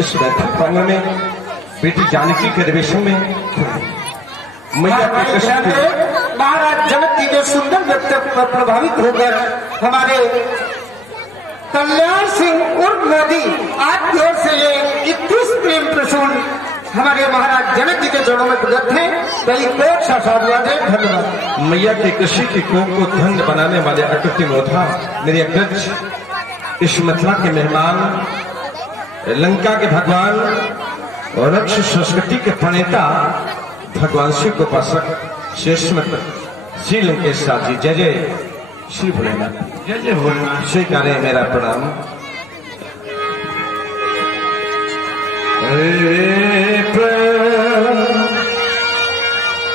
इस बैठक प्रांगण में बेटी जानकी के रेशम में मैया के कृष्ण महाराज जनक की जो सुंदर व्यक्तित्व पर प्रभावित होकर हमारे कल्याण सिंह उर्फ मोदी आपकी ओर से ये 21 प्रेम प्रसून हमारे महाराज जनक जी के चरणों में प्रदत्त हैं। कई कोट सा साधुवाद है। धन्यवाद। मैया के कृषि की कोख को धन्य बनाने वाले अकृति मोधा मेरे अग्रज, इस मिथिला के मेहमान, लंका के भगवान और रक्ष संस्कृति के प्रणेता भगवान शिव को उपासक श्रेष्ठ श्री लंकेश साथ जी, जय जय श्री भोलेनाथ, जय जय भोलेनाथ। स्वीकारें मेरा प्रणाम।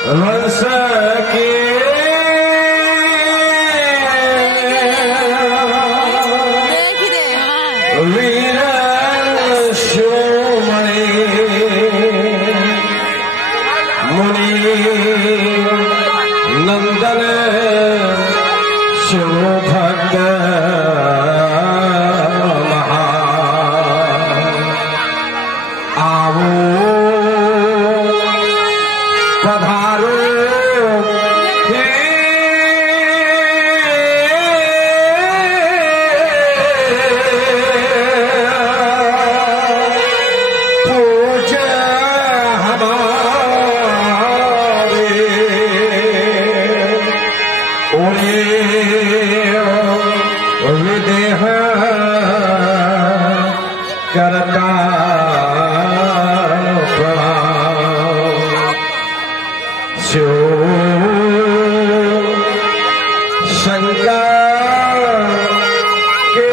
हंस के वीर शिरोमणि मुनि नंदन शिव भक्त महा आवो पधारो हे पूजा हमारे ओरे विदेह करता शंकर के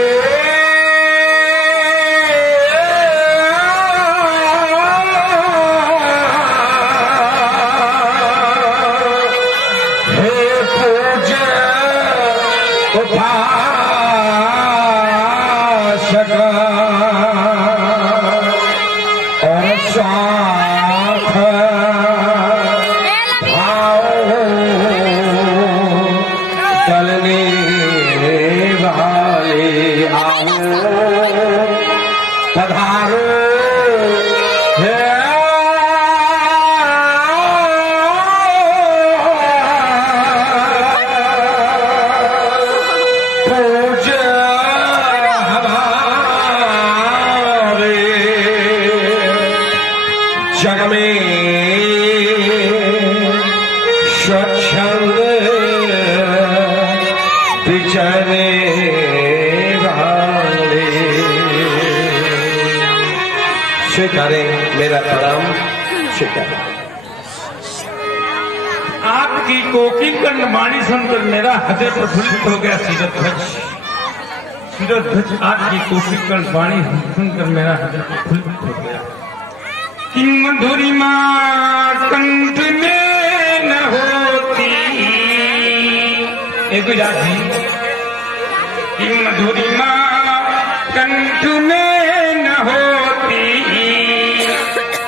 हे पूज्य उपासक और स्वार्थ चलने वाले आओ पधारो हे पूज्य हमारे जग में स्वच्छंद विचरने वाले। स्वीकारें मेरा प्रणाम। स्वीकारें। आपकी कोकिल वाणी सुनकर मेरा हृदय प्रफुल्लित हो गया। शिरोध्वज आपकी कोकिल वाणी सुनकर मेरा हृदय प्रफुल्लित हो गया। कि मधुरिमा कंठ में न होती, एक जाति कि मधुरिमा कंठ में न होती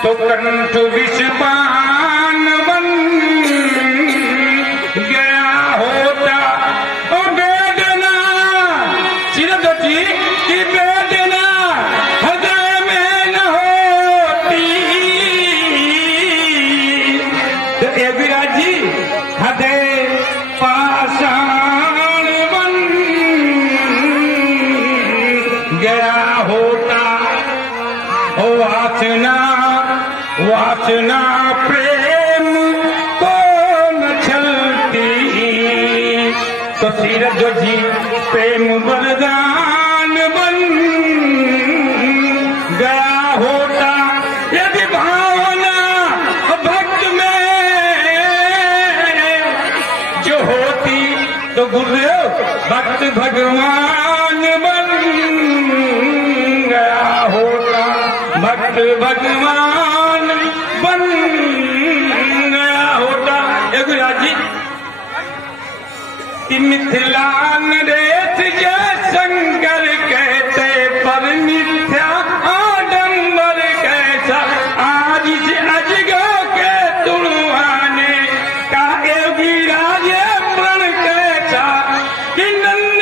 तो कंठ विषपान बन गया होता। ओ वेदना चिरदती की वेदना हृदय में न होती तो ये विराजी हृदय पाषाण बन गया होता। ओ वासना वासना प्रेम को न छलती तो शिरध्वजी प्रेम वरदान बन गया होता। यदि भावना भक्त में जो होती तो गुरुदेव भक्त भगवान बन गया होता। भक्त भगवान बन गया होता। एक राजी कि मिथिला नरेश जय शंकर कहते पर मिथ्या आडंबर कैसा आज से अजगो के तुड़वाने का विराज प्रण कैसा कि नंद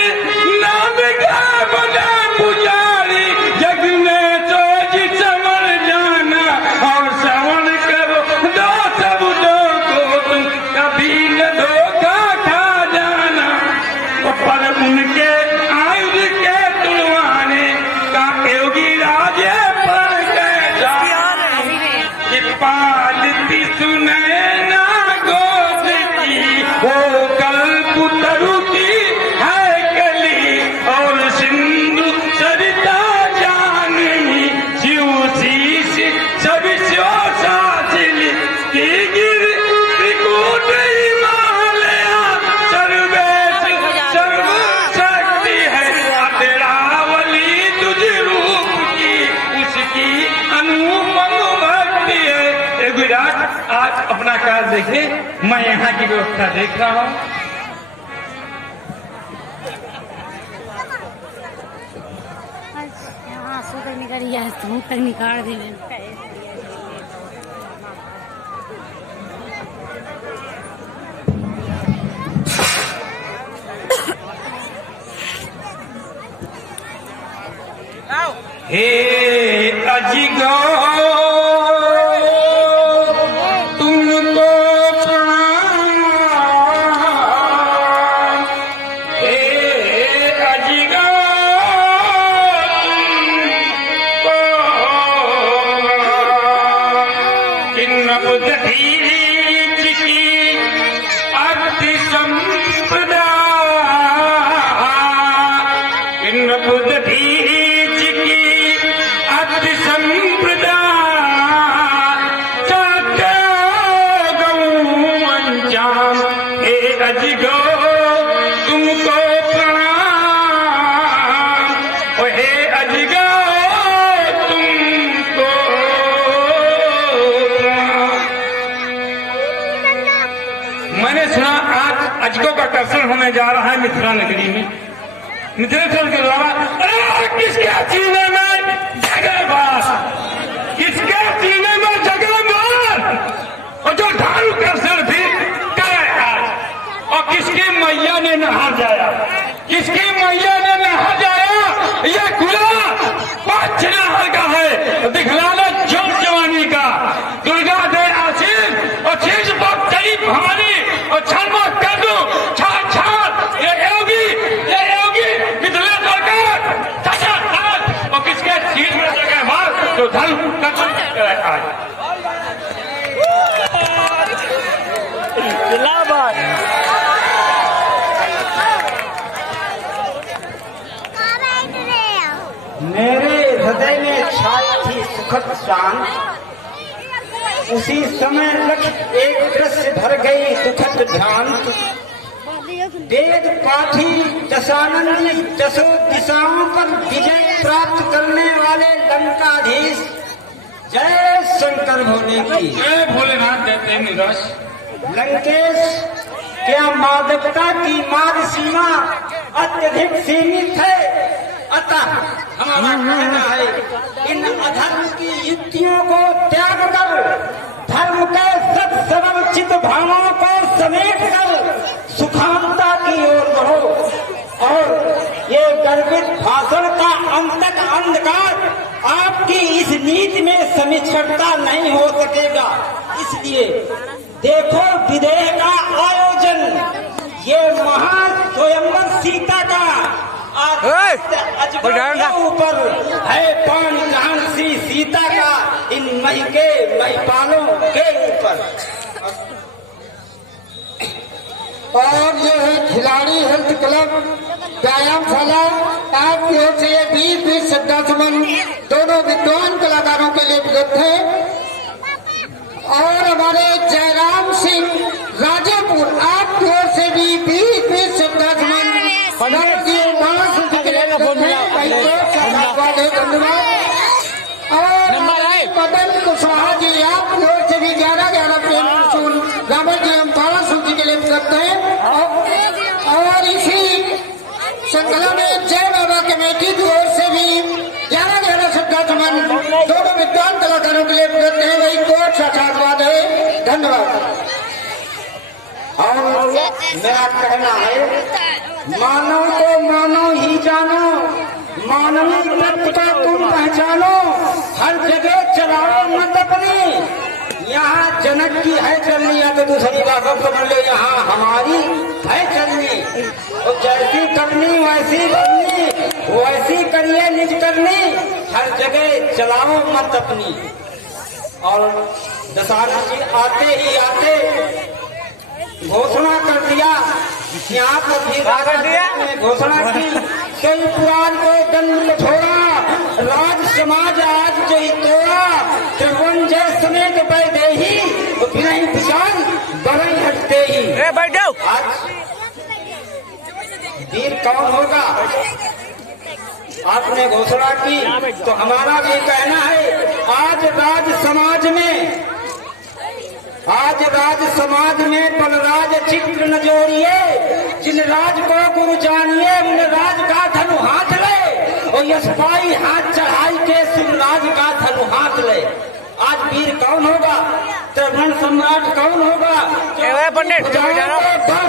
नाम का बड़ा पुजारी जग में सोच समझ पालती सुनैना गोद की, वो कल्पतरु की है कली और सिंधु सरिता जाननी, शिव शीश सब साचिल की गिर त्रिकूट हिमालया, सर्वेश सर्व शक्ति है अतरावली तुझ रूप की, उसकी अनुपम भक्ति है। ए विराट, आज अपना कार्य देखे, मैं यहाँ की व्यवस्था देख रहा हूँ। हाँ, सुकर निकाल तू कर निकाल दे। हे अजिगो तुमको प्रणाम, हे अजिगो तुमको किन्न बुद्ध धीज की अति संपदा, किन्न बुद्ध धीज की अति संप्रदा, चाहते गौ अंजाम, हे अजिगो तुमको प्रणाम, ओ हे अजिगो तुमको प्रणाम। मैंने सुना आज अजगो का दर्शन होने जा रहा है मिथिला नगरी में। मिथिलेश्वर के द्वारा किसके सीने में जगह बास, किसके सीने में जगह बास, और जो ढालू दर्शन थी करे आज, और किसकी मैया ने नहा जाया, किसकी मैया ने नहा जाया, ये खुला पाँचना हल्का है दिखलाना जोर जवानी का, दुर्गा दे आशीष और शीश बाप चली भवानी, और छामा कर दो छाड़ छाड़, ये योगी मिथिलेश्वर का चाचा और किसके सीट में जगह बात, तो धन आज मेरे हृदय में छाई थी सुखद शांत, उसी समय लक्ष्य एक दृश्य भर गई दुखद भ्रांत। वेद पाठी दशानंदी दसों दिशाओं पर विजय प्राप्त करने वाले लंकाधीश, जय शंकर भोले की जय भोलेनाथ। कहते हैं निराश लंकेश, क्या मादकता की माद सीमा अत्यधिक सीमित है, अतः हमारा कहना है इन अधर्म की युक्तियों को त्याग कर धर्म के सत सरल चित भावों को समेट कर सुखांता की ओर बढ़ो, और ये गर्वित भाषण का अंतक अंधकार आपकी इस नीति में समीक्षणता नहीं हो सकेगा। इसलिए देखो विदेह का आयोजन, ये महा स्वयंवर सीता का अजगर के ऊपर है पान जहान सी सीता का, इन महके महिपालों के ऊपर। और ये है खिलाड़ी हेल्थ क्लब व्यायामशाला, आपकी ओर से 20 श्रद्धा सुमन दोनों विद्वान कलाकारों के लिए उपलब्ध है। और हमारे जयराम सिंह राजेपुर, आपकी ओर से भी 20 श्रद्धा सुमन धन्यवाद। और मदन कुशवाहा जी, आपकी ओर से भी 11 प्रेम रसूल रावल जी हम 1200 जी के लिए उपलब्ध है। और इसी श्रृंखला में जय बाबा कमेटी की ओर से भी 11 श्रद्धा सुमन दोनों विद्वान कलाकारों के लिए उपलब्ध है। वही कोट साक्षात्कार है। धन्यवाद। और मेरा कहना है मानो को मानो ही जानो, मानवीय तत्व का तुम पहचानो, हर जगह चलाओ मत अपनी। यहाँ जनक की है चलनी, या तो दूसरी बात समझ लो, यहाँ हमारी है चलनी। तो जैसी करनी वैसी बननी, वैसी करिए निज करनी, हर जगह चलाओ मत अपनी। और दशहरा जी आते ही आते घोषणा कर दिया, यहाँ पर भी घोषणा की कई पुराण को जन्म छोड़ा, राज समाज आज जो तोड़ा, त्रिभुवन जय समेत बैठे ही नहीं पिछान बरई हटते ही। आज वीर कौन होगा? आपने घोषणा की तो हमारा भी कहना है, आज राज समाज में बलराज चित्र न जोड़िए, जिन राज को गुरु जानिए उन राज का धनु हाथ ले, और यशपाई हाथ चढ़ाई के शिवराज का धनु हाथ ले। आज वीर कौन होगा? त्रिभुवन सम्राट कौन होगा? बल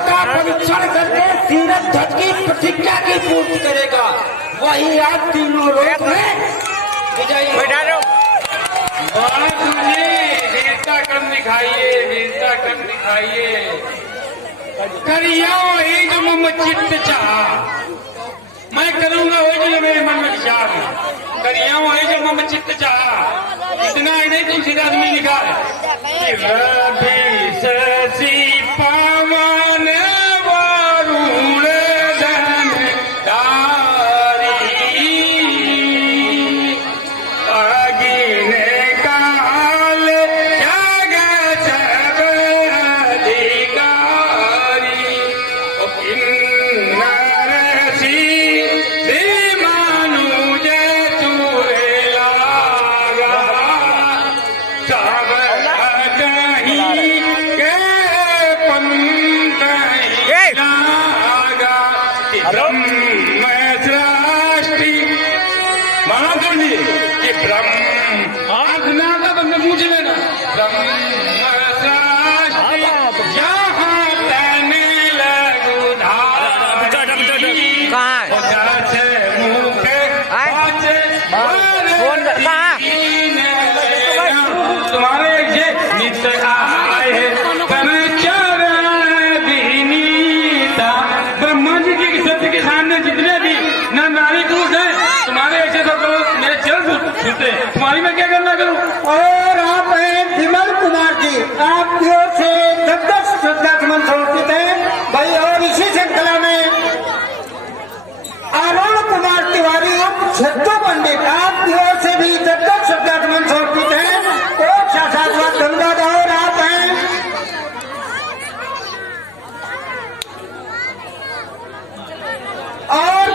का परीक्षण करके सीरत ध्वज की प्रतिज्ञा की पूर्ति करेगा, वही आज तीनों लोग में विजयी। वीरता कर दिखाइए, वीरता कर दिखाइए, करिया वही जो मम चित्त चाह, मैं करूंगा वही जो मेरे मन में विचार है, करिया वही जो मम चित्त चाह। इतना ही नहीं, तुलसीदास में लिखा है शशि पवन वरुण धन धारी, अगिने काल जग सब अधिकारी, किन्नर श्री मनुज तुरे लागा, सब कहीं के पंथ लागा, ब्रह्म सृष्टि महादेव जी कि ब्रह्म आज्ञा का बंद पूछ लेना, ब्रह्म सृष्टि जहाँ तने लगु धारी, जैसे मुख तुम्हारे ये नित्य आए तन चरण विनीता। ब्रह्मा जी के सत्य के सामने जितने भी न नारी पुरुष है, तुम्हारे ऐसे सब लोग मेरे चरण छूते, तुम्हारी मैं क्या करना करूं? और आप हैं विमल कुमार जी, आपकी ओर से 10 श्रद्धासुमन समर्पित है भाई। और इसी श्रृंखला में अरुण कुमार तिवारी छत्तो पंडित, आपकी ओर से भी 10 श्रद्धासुमन समर्पित है। और साक्षात धन्यवाद। और आप हैं और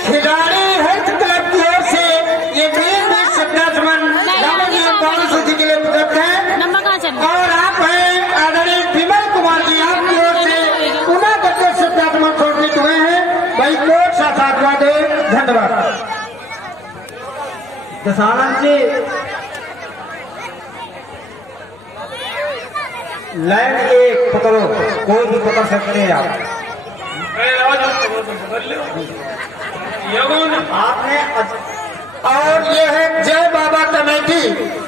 खिलाड़ी हेल्थ क्लब की ओर से ये वीर श्रद्धासुमन सूची के लिए उपलब्ध है। और आप हैं आदरणीय विमल कुमार जी, आपकी ओर से पुनः 10 श्रद्धासुमन समर्पित हुए हैं भाई। कोट साक्षात धन्यवाद। दशानंद जी लाइन एक पकड़ो, कोई भी पकड़ सकते हैं आप। आपने और ये है जय बाबा कमेटी,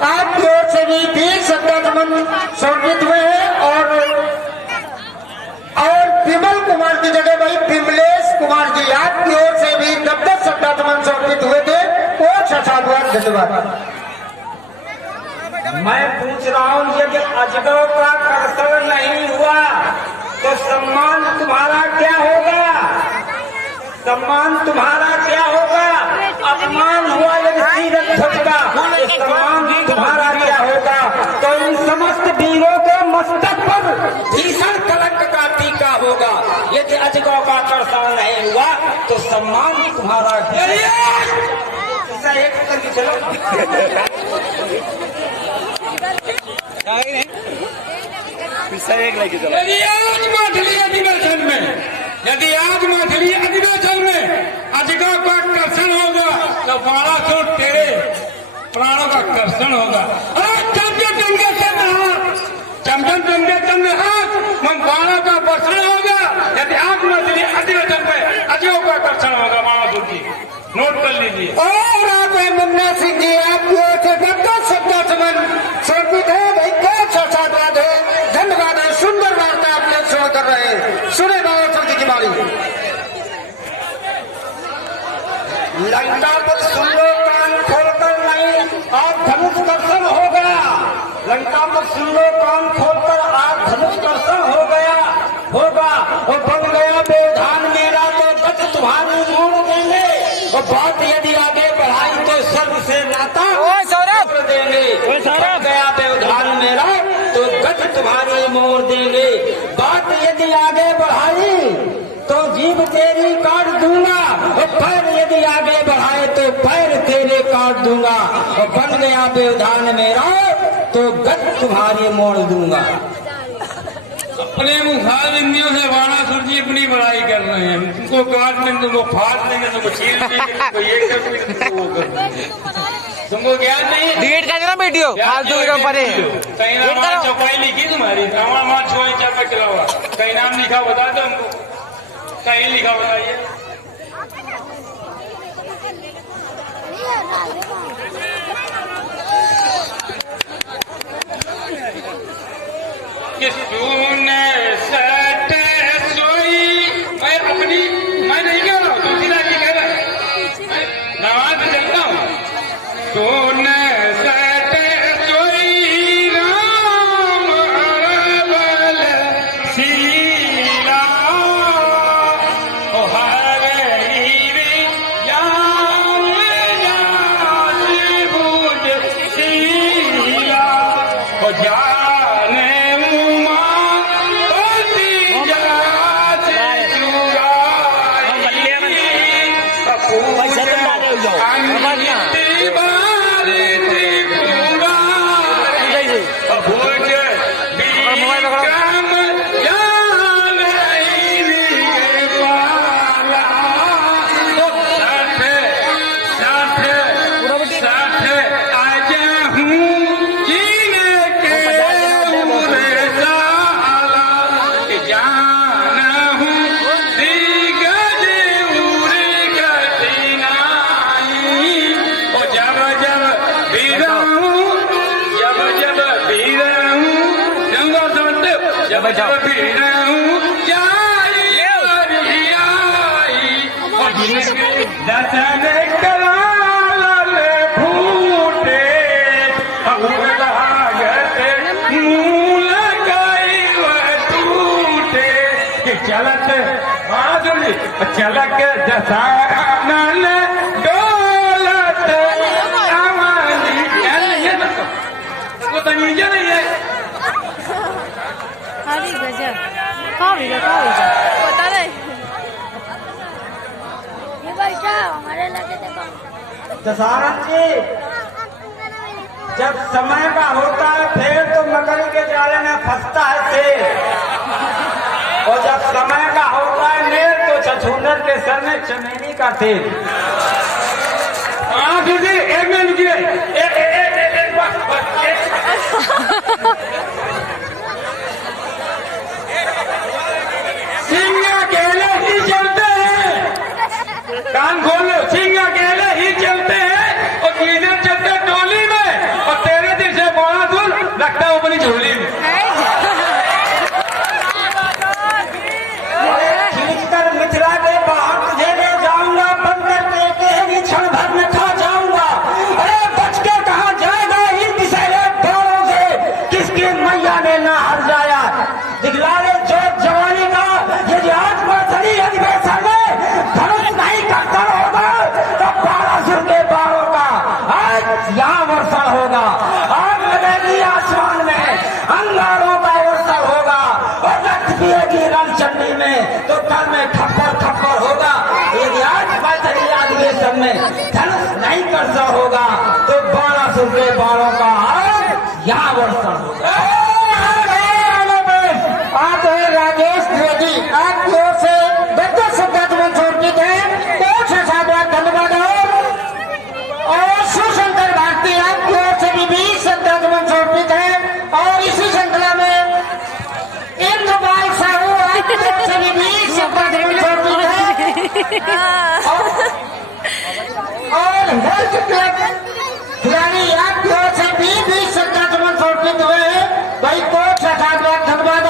आपकी ओर से भी 20 श्रद्धासुमन समर्पित हुए हैं। और विमल कुमार की जगह भाई विमलेश कुमार जी, आपकी ओर से भी 10 श्रद्धासुमन समर्पित हुए थे। और साक्षात धन्यवाद। मैं पूछ रहा हूँ, यदि अजगरों का कर्तव्य नहीं हुआ तो सम्मान तुम्हारा क्या होगा? सम्मान तुम्हारा क्या होगा? अपमान हुआ यदि सीरत ध्वज का, तो सम्मान तुम्हारा क्या होगा? तो इन समस्त वीरों के मस्तक पर भीषण कलंक का टीका होगा। यदि अजगरों का कर्तव्य नहीं हुआ तो सम्मान तुम्हारा एक करके चलो। यदि आज मैथिली अधिवेशन में अजगरों का कर्षण होगा तो 1200 तेरे प्राणों का कर्षण होगा। चमचम दंगे चंद्र हाथ मन 12 का वर्षण होगा। यदि आज मैथिली अधिवेशन में अजगरों का कर्षण होगा, मानव जी नोट कर लीजिए। और आप मुन्ना सिंह जी, आपकी ओर से 10 श्रद्धासुमन समर्पित है भाई। बहुत साक्षात है, धन्यवाद है। सुंदर वार्ता आप लोग श्रवण कर रहे हैं, सुने बाबा की बारी। लंका पर सुन लो, कान खोलकर सुन लो कान खोलकर, आज धनुष दर्शन हो गया होगा और बन गया व्यवधान मेरा, तो गत तुम्हारी मोड़ देंगे और बात यदि आगे बढ़ाई तो स्वर्ग से नाता जोड़ देंगे। बन गया व्यवधान मेरा तो गत तुम्हारी मोड़ देंगे, बात यदि आगे बढ़ाई तो जीभ तेरी काट दूंगा और पैर यदि आगे बढ़ाए तो पैर तेरे काट दूंगा, और बन गया व्यवधान मेरा तो गत तुम्हारी मोड़ दूंगा। अपने मुखालिंदियों से बाणासुर जी अपनी बड़ाई कर रहे हैं, तुमको काट देंगे, तुमको फाड़ देंगे, तुमको छील देंगे, तुमको ये कर देंगे, तुमको वो कर देंगे। तुमको ज्ञान नहीं, डिलीट कर देना वीडियो, फालतू वीडियो पड़े कहीं नाम चौपाई लिखी तुम्हारी, मार छोड़ चापा चलावा, कहीं नाम लिखा बता दो हमको, कहीं लिखा बताइए। किस तूने सटे सोई, मैं नहीं कह रहा हूँ, दूसरी राजी कह रहा है, नमाज में चलता हूँ। तूने सटे सोई राम अरबल सीला, ओ हरे जान बूझ सीला, ओ जाने दर्शन कराल फूटे मूल गई टूटे, चलत माधुरी चलक दसानल डोलत आवाज़ी, वो तो नीचे नहीं है। अरे गजब, कहाँ भेजा पता नहीं, ये बैठा हमारे लगे देखो। दशहरा जी जब समय का होता है फिर तो मकड़ी के जाले में फंसता है शेर, और जब समय का होता है नेर तो छछूंदर के सर में चमेली का तेल। एक मिनट रुकिए, सिंह अकेले ही चलते हैं, कान खोल लो, सिंह अकेले ही चलते हैं और लीडर चलते टोली में, और तेरे दिल से बड़ा दूर रखता हूँ अपनी झोली में। खींचकर मिथिला के बाहर तुझे ले जाऊंगा, बंद करके एक क्षण भर में खा जाऊंगा। अरे बच के कहाँ जाएगा इन दिशेरे बाणों से, किसकी मैया ने ना हर जाया। दिखला ले जोत जवानी का, यदि आज मर्सरी अधिवेशन में धनुष नहीं करता होगा तो बाणासुर के बाणों का आज यहाँ वर्षण होगा। आग लगेगी आसमान में, अंगारों का वर्षण होगा, और रक्त पिएगी रणचंडी में तो कल में खप्पर खप्पर होगा। यदि आज मर्सरी अधिवेशन में धनुष नहीं करता होगा तो बाणासुर के बाणों का आज यहाँ वर्षण होगा। आप है राजेश द्विवेदी, आपकी ओर से 10 शब्द समर्पित है, बहुत सा धन्यवाद। और शिवशंकर भारती आपकी ओर से भी 20 शब्द समर्पित है, और इसी श्रृंखला में इंद्रपाल साहू आपकी ओर से भी 20 शब्द समर्पित है, और हेल्थ क्लब खिलाड़ी आपकी ओर से भी 20 शब्द समर्पित हुए हैं। भाई कोट धन्यवाद।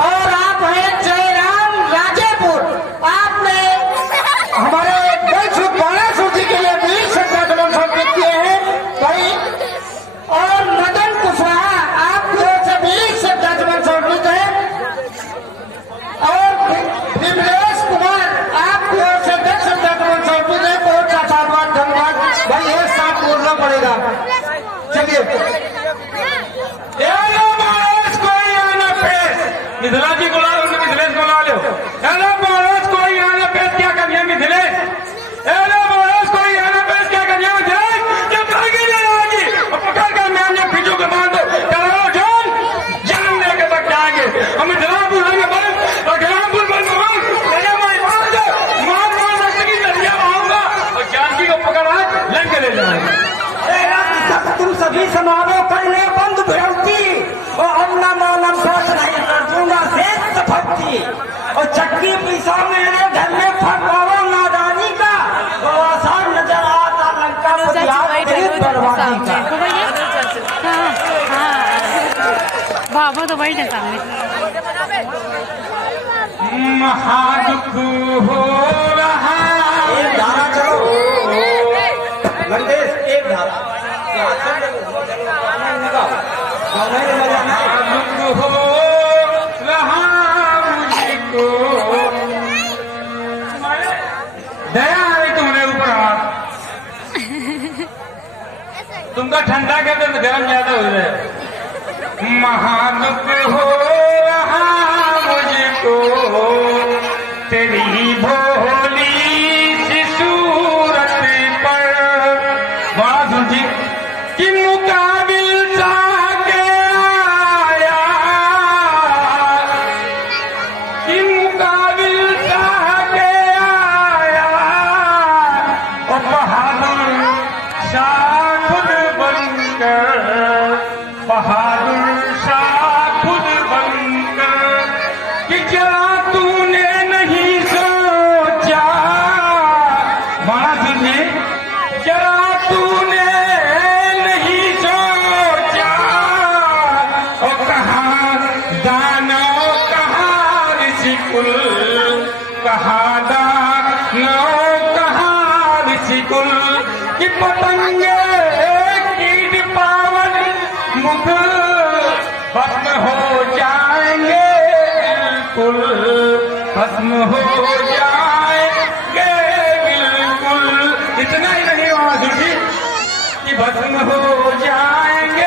और आप हैं जयराम राजेपुर, आपने हमारे बाणासुर जी के लिए 20 शब्द समर्पित किए हैं भाई। और भाई एक साथ बोलना पड़ेगा। चलिए मिथिला जी बुला लो, मिथिलेश बुला लो। हेलो बोरस, कोई आना पेश क्या करिए मिथिलेश? हेलो बोरस, कोई आना पेश क्या करिए मिथिलेश? जब भागी ले आएगी पकड़ कर मैम ने फिजू के बांध दो, करो जान लेके तक जाएंगे। हम मिथिला बोलेंगे बंद और ग्रामपुर बंद मेरे मार की नदिया आऊंगा और जानकी को पकड़ लेके ले जाएंगे। तुम सभी समारोह कर ले बंद भ्रष्टी और अन्ना मानम साथ नहीं कर दूंगा शेष भक्ति और चक्की पीसा मेरे घर में फटकावा नादानी का वो आसान नजर आता लंका को बर्बादी का। बाबा तो वही सामने महादुख हो रहा एक धारा चलो लंकेश, एक धारा दुख हो रहा मुझको। दया आई तुम्हारे ऊपर हाथ, तुमका ठंडा कर दे तो गर्म ज्यादा हो जाए। महादुख हो रहा मुझको तेरी भोली सी सूरत पर। बड़ा सुनती कि मुकाबिल जाके आया, कि मुकाबिल जाके आया और बहादुर शाह खुद बनकर, बहादुर शाह खुद बनकर कि जरा तूने नहीं सोचा। बड़ा सुनिए, जरा तूने नहीं सोचा और कहाँ दानो कहाँ ऋषिकुल, कहाँ दानो कहाँ ऋषिकुल कि पतंगे कीट पावन मुख भस्म हो जाएंगे बिल्कुल, भस्म हो जाएंगे बिल्कुल। इतना ही नहीं वहां सुधी कि भस्म हो जाएंगे